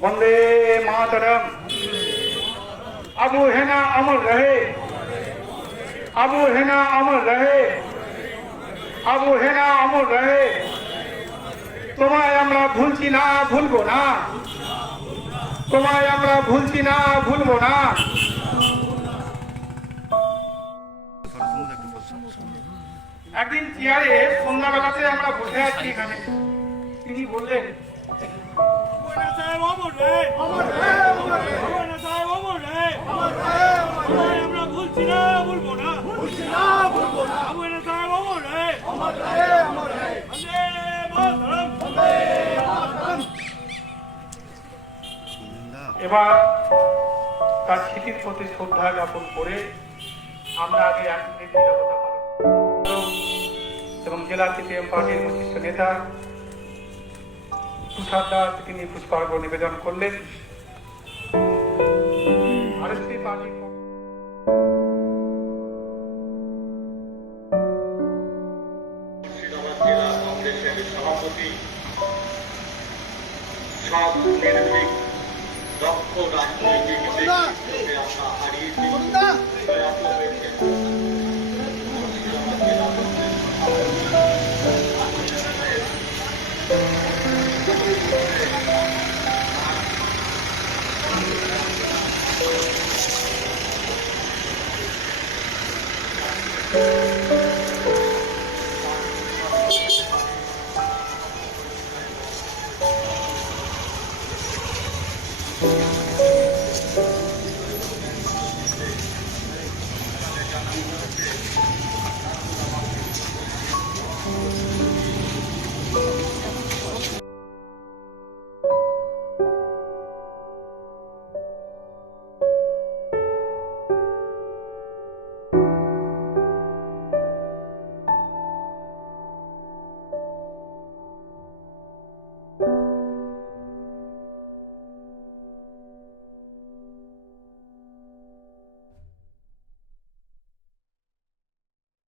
বন্দে মাতরম। আবু হেনা অমর রহে। আবু হেনা অমর রহে। আবু হেনা অমর রহে। তোমায় আমরা ভুলছি না, ভুলবো না। তোমায় আমরা ভুলছি না, ভুলবো না। একদিন চেয়ারে সন্ধ্যাবেলাতে আমরা বসে আছি এখানে। তিনি বললেন এবার তার স্মৃতির প্রতি শ্রদ্ধা জ্ঞাপন করে আমরা আগে এক মিনিট নিরবতা এবং জেলা সিপিএম পার্টির বরিষ্ঠ নেতা তুষার তিনি পুষ্পার্ঘ নিবেদন করলেন। জেলা কংগ্রেসের সভাপতি সব নির্ভীক দক্ষ রাজনৈতিক হয়েছেন